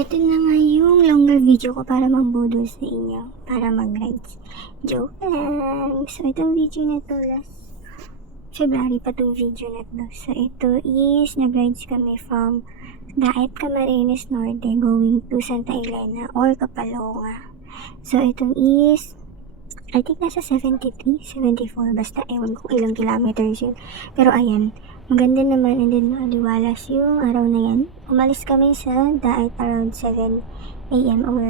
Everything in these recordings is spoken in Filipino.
Ito na nga yung longer video ko para magbudol sa inyo, para mag-rides. Joke lang! So, itong video na to last February pa itong video na to. So, ito is nag-rides kami from Daet Camarines Norte going to Santa Elena or Kapalonga. So, itong is I think nasa 73, 74, basta ewan ko ilang kilometers yun. Pero ayan, maganda naman and then maliwalas yung araw na yan. Umalis kami sa Daet around 7 a.m. or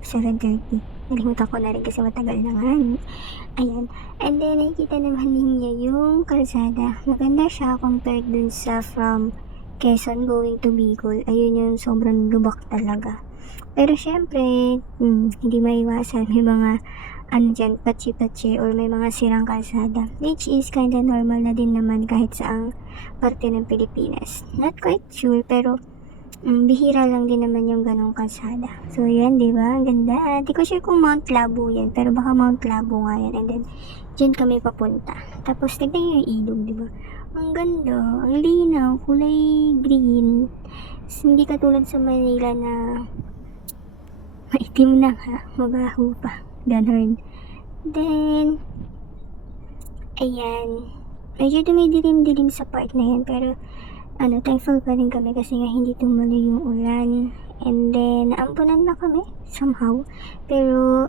7:30. Nalimutan ko na rin kasi matagal na nga. Ayan. And then nakikita naman ninyo yung kalsada. Maganda siya compared dun sa from Quezon going to Bicol. Ayun yung sobrang lubak talaga. Pero syempre, hindi maiwasan. May mga patsi-patsi or may mga sirang kalsada. Which is kinda normal na din naman kahit saang parte ng Pilipinas. Not quite sure, pero bihira lang din naman yung ganong kalsada. So, yan, di ba? Ang ganda. Di ko sure kung Mount Labo yan, pero baka Mount Labo nga yan. And then, dyan kami papunta. Tapos, tignan nyo yung ilog, di ba? Ang ganda. Ang linaw. Kulay green. Hindi katulad sa Manila na maitim na nga. Mabaho pa. Ganon. Then, ayan. Medyo dumidilim-dilim sa part na yan, pero thankful pa rin kami kasi nga hindi tumuloy yung ulan. And then, naampunan na kami somehow. Pero,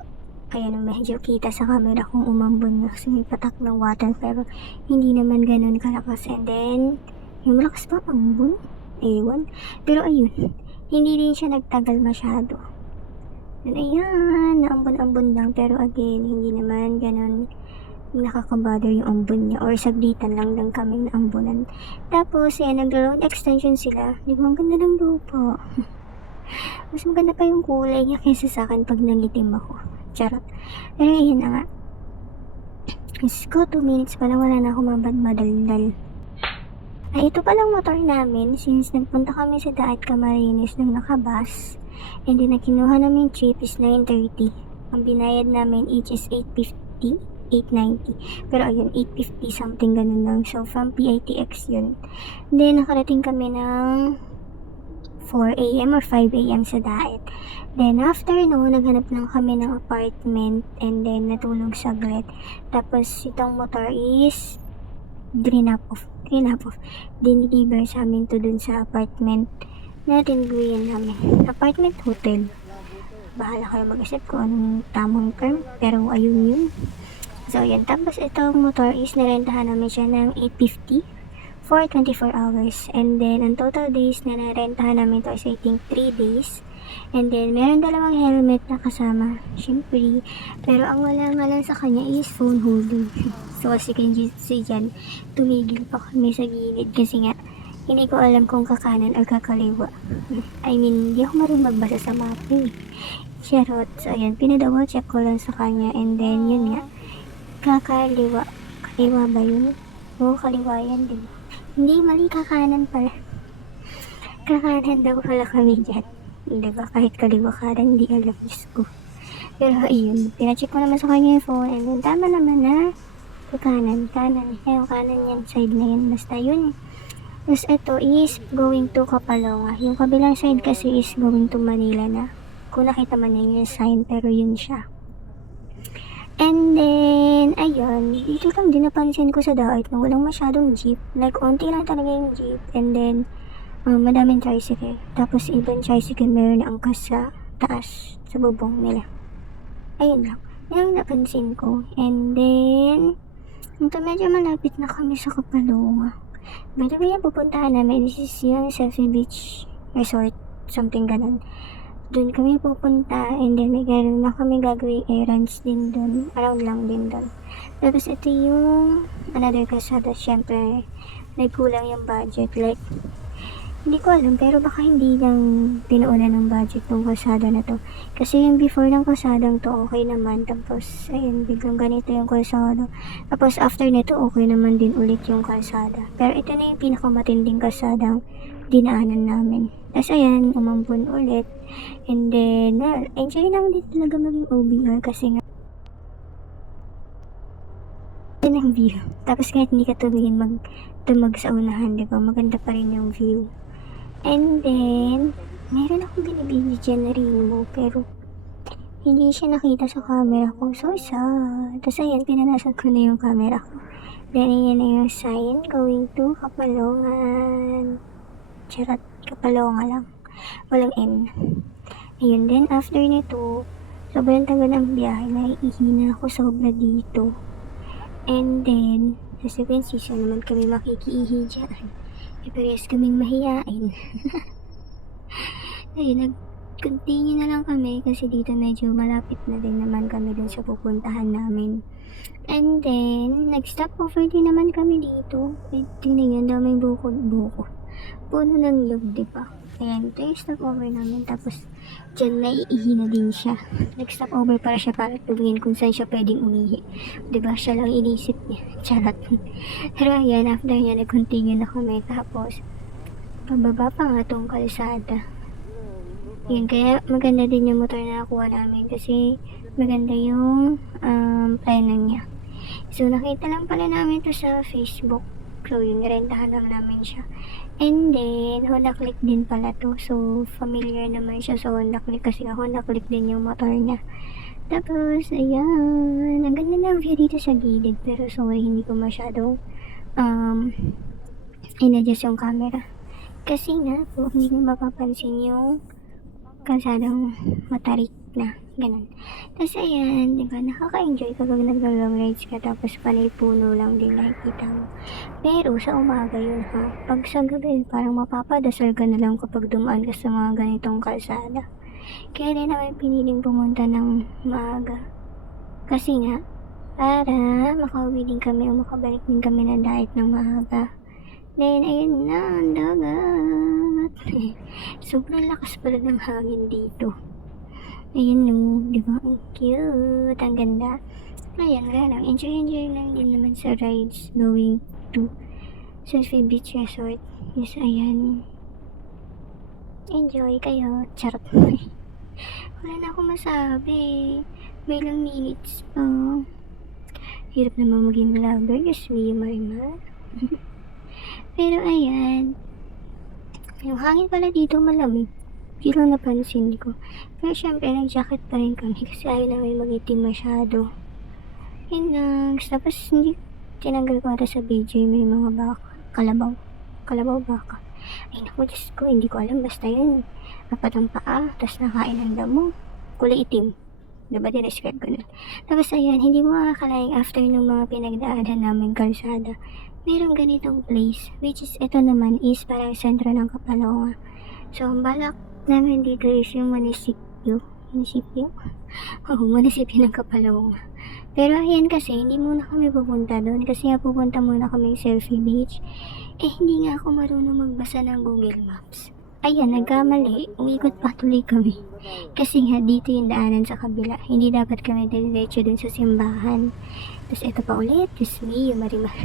ayan, medyo kita sa camera kung umambon na kasi may patak ng water, pero hindi naman ganun kalakas. And then, yung malakas pa ambon? Ewan. Pero ayun, hindi din siya nagtagal masyado. And ayan, naambon-ambon lang, pero again, hindi naman ganun nakakabother yung ambon niya or saglitan lang kaming naambunan. Tapos, ayan, nag-road extension sila. Di ba, ang ganda ng lupa. Mas maganda pa yung kulay niya kaysa sa akin pag nangitim ako. Charot. Pero ayan na nga. Let's go, 2 minutes pa lang, wala na ako madaldal. Ay, ito palang motor namin since nagpunta kami sa Daet Camarines nang nakabus. And then, nakinuha namin trip is 9:30. Ang binayad namin each is 850, 890. Pero ayun, 850 something ganun lang. So, from PITX yun. Then, nakarating kami ng 4 a.m. or 5 a.m. sa Daet. Then, after naghanap lang kami ng apartment and then natulog saglit. Tapos, itong motor is diniliver sa amin to dun sa apartment na tinuluyan namin. Apartment hotel. Bahala kayo mag-isip kung anong tamang term, pero ayun yun. So, yan. Tapos, itong motor is narentahan namin siya ng 850 for 24 hours. And then, ang total days na narentahan namin to is I think 3 days. And then, meron dalawang helmet na kasama. Siyempre. Pero, ang wala nga lang sa kanya is phone holding. So, kasi dyan, tumigil pa kami sa gilid kasi nga, hindi ko alam kung kakanan or kakaliwa. I mean, hindi ako marunong magbasa sa map eh. Charot. So, ayan, pinadouble check ko lang sa kanya. And then, yun nga, kakaliwa. Kaliwa ba yun? Oo, kaliwa yan din. Hindi, mali, kakanan pala. Kakanan daw pala kami dyan. Diba? Kahit kaliwa kanan, hindi alam. Diyos ko. Pero, ayun, pinacheck ko naman sa kanya yung phone. And then, tama naman na kanan. Yung kanan yan, side na yan. Basta yun. Tapos ito is going to Kapalonga. Yung kabilang side kasi is going to Manila na. Kung nakita man niyo yung sign, pero yun siya. And then, ayun, dito lang din napansin ko sa Daet na walang masyadong jeep. Like, onti lang talaga yung jeep. And then, madaming tricycle. Tapos, ibang tricycle meron na angkas sa taas, sa bubong nila. Ayun lang. Yan ang napansin ko. And then, medyo malapit na kami sa Kapalonga. By the way, yung pupuntahan namin, this is yung Selfie Beach Resort, something ganun. Doon kami pupunta, and then may gano'n na kami gagawing errands din doon, around lang din doon. Tapos ito yung another kalsada, syempre, nagkulang yung budget, like, hindi ko alam, pero baka hindi lang pinuunan ng budget ng kalsada na to. Kasi yung before ng kalsadang to, okay naman. Tapos, ayun, biglang ganito yung kalsada. Tapos, after nito, okay naman din ulit yung kalsada. Pero ito na yung pinakamatinding kalsadang dinaanan namin. Tapos, ayan, umambon ulit. And then, enjoy lang din talaga maging OBR kasi nga, yan ang view. Tapos, kahit hindi ka tumingin dumag sa unahan, diba? Maganda pa rin yung view. And then, Meron akong binibili dyan na rainbow, pero hindi siya nakita sa camera ko. So sad. Tapos ayan, pinanasan ko na yung camera ko. Then ayan na yung sign going to Kapalongan. Charot, Kapalonga lang. Walang N. Ayun, then after nito, sobrang tagal ng biyahe. Naiihina ako sobra dito. And then, as you can see, saan naman kami makikiihi dyan. Parehas kaming mahiyain. Ayun, nag-continue na lang kami kasi dito medyo malapit na din naman kami dun sa pupuntahan namin. And then, nag-stop over din naman kami dito. Tingnan yan, daming bukod-bukod. Puno ng loob, diba? Ayan, ito yung stop over namin. Tapos, dyan naiihi na din siya. Nag-stop over para siya para tumingin kung saan siya pwedeng umihi. Diba? Siya lang inisip niya. Charot. Pero ayan, after niya, nag-continue na kami. Tapos, pababa pa nga tong kalsada. Yun, kaya maganda din yung motor na nakuha namin kasi maganda yung plano niya. So, nakita lang pala namin to sa Facebook. So, yun, rentahan lang namin siya. And then, Honda Click din pala to. So, familiar naman siya sa Honda Click kasi nga Honda Click din yung motor niya. Tapos, ayan. Ang ganda ng view dito sa gilid. Pero sorry, hindi ko masyado in-adjust yung camera. Kasi nga, po, hindi ko mapapansin yung kalsadang matarik na. Ganun. Tapos ayan, diba, nakaka-enjoy kapag nag-long rides ka tapos panay puno lang din nakikita mo. Pero sa umaga yun ha, pag sa gabi parang mapapadasal ka na lang kapag dumaan ka sa mga ganitong kalsada. Kaya din namin piniling pumunta ng maaga. Kasi nga, para makauwi din kami o makabalik din kami ng diet ng maaga. Then, ayun na, ang dagat. Sobrang lakas pala ng hangin dito. Ayun no, di ba? Ang cute, ang ganda. Ayan, wala lang. Enjoy lang din naman sa rides going to Selfie Beach Resort. Yes, ayan. Enjoy kayo. Charot. Wala na akong masabi. May ilang minutes pa. Hirap naman maging vlogger. Yes, me, Marimar. Pero ayan, yung hangin pala dito malamig. Hindi lang napansin ko. Pero syempre, nag-jacket pa rin kami kasi ayaw namin mag-itim masyado. Yun lang. Tapos hindi tinanggal ko ata sa BJ may mga baka. Kalabaw baka. Ay naku, Diyos ko, hindi ko alam. Basta yun. Apat ang paa, tapos nakain ang damo. Kulay itim. Diba, dinescribe ko nun. Tapos ayan, hindi mo makakalaing after ng mga pinagdaanan namin kalsada, merong ganitong place, which is, ito naman is parang sentro ng Kapalonga. So, ang balak namin dito is yung munisipyo? Oo, munisipyo ng Kapalonga. Pero ayan kasi, hindi muna kami pupunta doon kasi nga pupunta muna kami Selfie Beach. Eh, hindi nga ako marunong magbasa ng Google Maps. Ayan, nagkamali. Umikot pa tuloy kami. Kasi nga, dito yung daanan sa kabila. Hindi dapat kami diretso dun sa simbahan. Tapos ito pa ulit, Diyos me, yung Marimar.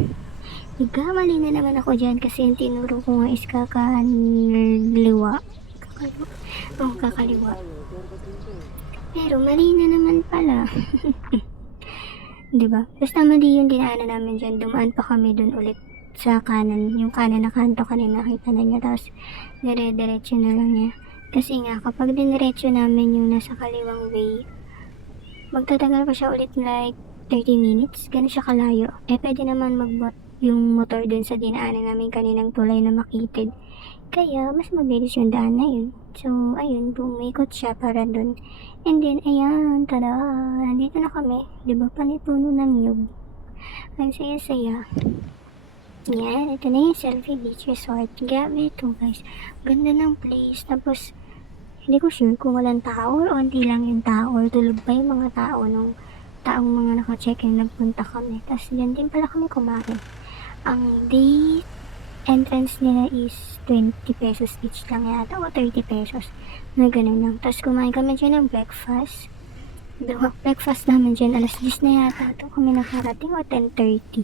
Nagkamali na naman ako dyan kasi yung tinuro ko nga is kakaliwa. Kakaliwa. Pero mali na naman pala. Diba? Basta mali yung dinaanan namin dyan. Dumaan pa kami dun ulit sa kanan. Yung kanan na kanto kanina nakita na niya. Tapos dire-diretso na lang niya. Kasi nga kapag diniretso namin yung nasa kaliwang way, magtatagal pa siya ulit like 30 minutes. Ganun siya kalayo. Eh pwede naman magbot yung motor dun sa dinaanan namin kaninang tulay na makitid. Kaya, mas mabilis yung daan na yun. So, ayun, bumikot siya para dun. And then, ayan, tada! Nandito na kami. Diba, panipuno ng nyug. Ang saya-saya. Yan, ito na yung Selfie Beach Resort. Grabe ito, guys. Ganda ng place. Tapos, hindi ko sure kung walang tao or onti lang yung tao or tulog pa yung mga tao nung taong mga naka-check-in nagpunta kami. Tapos, dyan din pala kami kumain. Ang day entrance nila is 20 pesos each lang yata o 30 pesos na ganun lang. Tapos kumain kami dyan ng breakfast. Breakfast namin dyan alas 10 na yata ito kami nakarating o 10:30.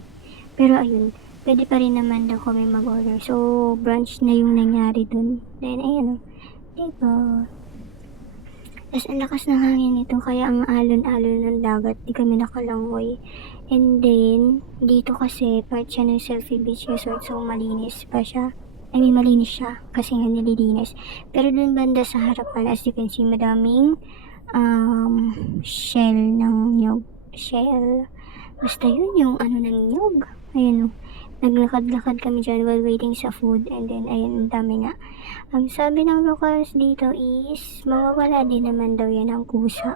Pero ayun, pwede pa rin naman daw kami mag-order. So brunch na yung nangyari dun. Then ayun o, diba? Tapos ang lakas ng hangin nito kaya ang alon-alon ng dagat, di kami nakalangoy. And then, dito kasi part siya ng Selfie Beach Resort so malinis pa siya. I mean, malinis siya kasi nga nililinis. Pero dun banda sa harapan, as you can see, madaming shell ng nyog. Shell. Basta yun yung ano ng nyog. Ayun o. Naglakad-lakad kami dyan while waiting sa food. And then, ayun, ang dami nga. Ang sabi ng locals dito is, mawawala din naman daw yan ang kusa.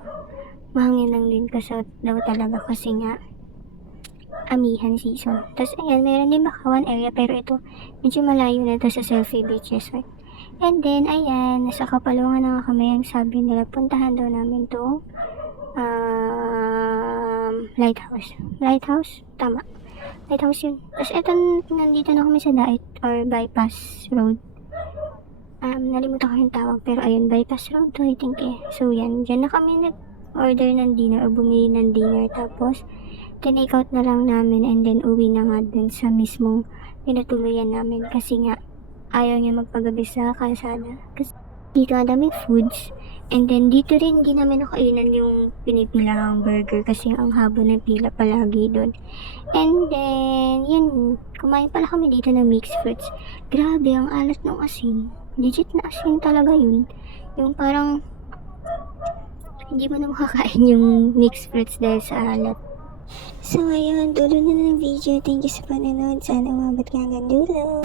Mahangin lang din kasi daw talaga kasi nga, amihan season. Tapos, ayan, meron din Bakawan area. Pero ito, medyo malayo na to sa Selfie Beaches. Right? And then, ayan, nasa Kapalungan na nga kami. Ang sabi nila, puntahan daw namin to lighthouse. Lighthouse? Tama. Lighthouse yun. Tapos eto, nandito na kami sa Dait or bypass road. Nalimutan ko yung tawag. Pero ayun, bypass road to I think eh. So yan, dyan na kami nag-order ng dinner o bumili ng dinner. Tapos, tinake out na lang namin and then uwi na nga dun sa mismong pinatuluyan namin. Kasi nga, ayaw niya magpagabi sa kalsada. Kasi dito ang daming foods. And then dito rin hindi namin nakainan yung pinipilahang burger kasi ang haba ng pila palagi doon. And then yun, kumain pala kami dito ng mixed fruits. Grabe ang alat ng asin. Legit na asin talaga yun. Yung parang hindi mo na makakain yung mixed fruits dahil sa alat. So ayun, dulo na ng video. Thank you sa panonood. Sana umabot ka hanggang dulo.